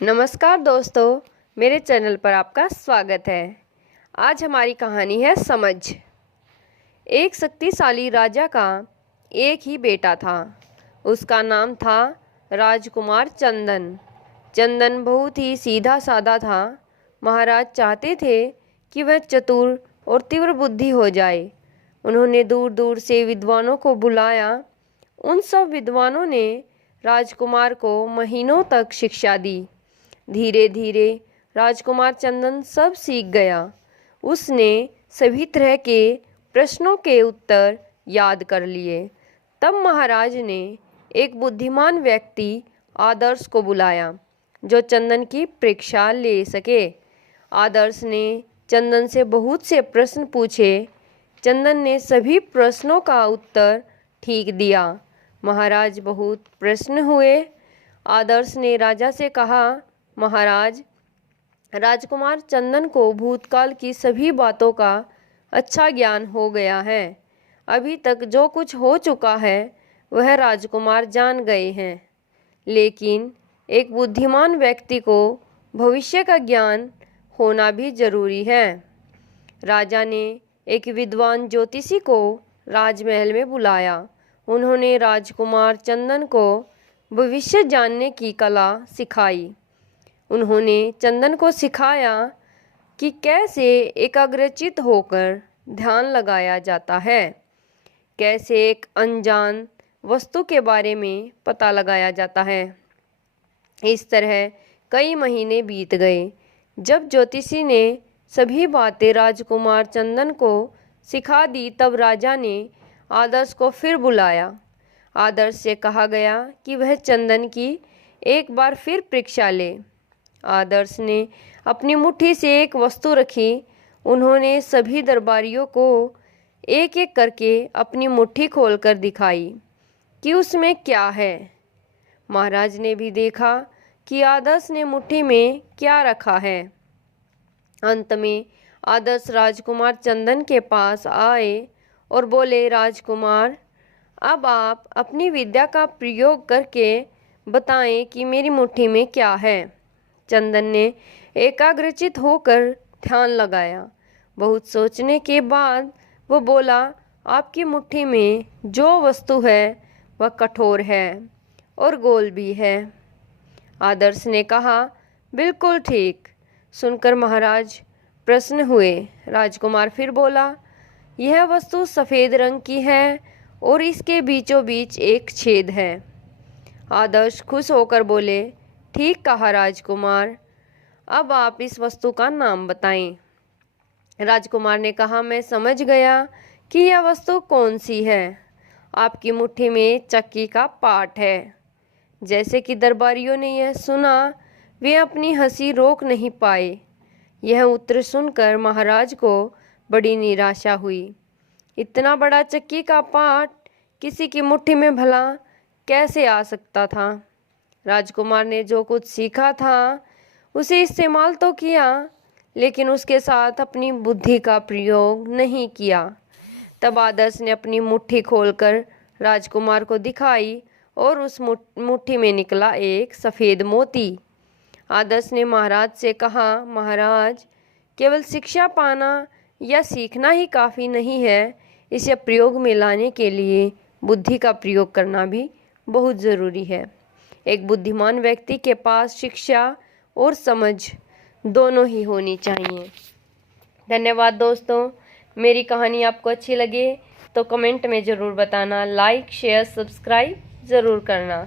नमस्कार दोस्तों, मेरे चैनल पर आपका स्वागत है। आज हमारी कहानी है समझ। एक शक्तिशाली राजा का एक ही बेटा था। उसका नाम था राजकुमार चंदन। चंदन बहुत ही सीधा साधा था। महाराज चाहते थे कि वह चतुर और तीव्र बुद्धि हो जाए। उन्होंने दूर दूर से विद्वानों को बुलाया। उन सब विद्वानों ने राजकुमार को महीनों तक शिक्षा दी। धीरे धीरे राजकुमार चंदन सब सीख गया। उसने सभी तरह के प्रश्नों के उत्तर याद कर लिए। तब महाराज ने एक बुद्धिमान व्यक्ति आदर्श को बुलाया जो चंदन की परीक्षा ले सके। आदर्श ने चंदन से बहुत से प्रश्न पूछे। चंदन ने सभी प्रश्नों का उत्तर ठीक दिया। महाराज बहुत प्रसन्न हुए। आदर्श ने राजा से कहा, महाराज, राजकुमार चंदन को भूतकाल की सभी बातों का अच्छा ज्ञान हो गया है। अभी तक जो कुछ हो चुका है वह राजकुमार जान गए हैं, लेकिन एक बुद्धिमान व्यक्ति को भविष्य का ज्ञान होना भी जरूरी है। राजा ने एक विद्वान ज्योतिषी को राजमहल में बुलाया। उन्होंने राजकुमार चंदन को भविष्य जानने की कला सिखाई। उन्होंने चंदन को सिखाया कि कैसे एकाग्रचित होकर ध्यान लगाया जाता है, कैसे एक अनजान वस्तु के बारे में पता लगाया जाता है। इस तरह कई महीने बीत गए। जब ज्योतिषी ने सभी बातें राजकुमार चंदन को सिखा दी, तब राजा ने आदर्श को फिर बुलाया। आदर्श से कहा गया कि वह चंदन की एक बार फिर परीक्षा ले। आदर्श ने अपनी मुट्ठी से एक वस्तु रखी। उन्होंने सभी दरबारियों को एक एक करके अपनी मुट्ठी खोलकर दिखाई कि उसमें क्या है। महाराज ने भी देखा कि आदर्श ने मुट्ठी में क्या रखा है। अंत में आदर्श राजकुमार चंदन के पास आए और बोले, राजकुमार, अब आप अपनी विद्या का प्रयोग करके बताएं कि मेरी मुट्ठी में क्या है। चंदन ने एकाग्रचित होकर ध्यान लगाया। बहुत सोचने के बाद वो बोला, आपकी मुट्ठी में जो वस्तु है वह कठोर है और गोल भी है। आदर्श ने कहा, बिल्कुल ठीक। सुनकर महाराज प्रसन्न हुए। राजकुमार फिर बोला, यह वस्तु सफ़ेद रंग की है और इसके बीचों बीच एक छेद है। आदर्श खुश होकर बोले, ठीक कहा राजकुमार, अब आप इस वस्तु का नाम बताएं। राजकुमार ने कहा, मैं समझ गया कि यह वस्तु कौन सी है। आपकी मुट्ठी में चक्की का पाट है। जैसे कि दरबारियों ने यह सुना, वे अपनी हंसी रोक नहीं पाए। यह उत्तर सुनकर महाराज को बड़ी निराशा हुई। इतना बड़ा चक्की का पाट किसी की मुट्ठी में भला कैसे आ सकता था। राजकुमार ने जो कुछ सीखा था उसे इस्तेमाल तो किया, लेकिन उसके साथ अपनी बुद्धि का प्रयोग नहीं किया। तब आदर्श ने अपनी मुट्ठी खोलकर राजकुमार को दिखाई और उस मुट्ठी में निकला एक सफ़ेद मोती। आदर्श ने महाराज से कहा, महाराज, केवल शिक्षा पाना या सीखना ही काफ़ी नहीं है, इसे प्रयोग में लाने के लिए बुद्धि का प्रयोग करना भी बहुत ज़रूरी है। एक बुद्धिमान व्यक्ति के पास शिक्षा और समझ दोनों ही होनी चाहिए। धन्यवाद दोस्तों। मेरी कहानी आपको अच्छी लगे तो कमेंट में ज़रूर बताना। लाइक, शेयर, सब्सक्राइब ज़रूर करना।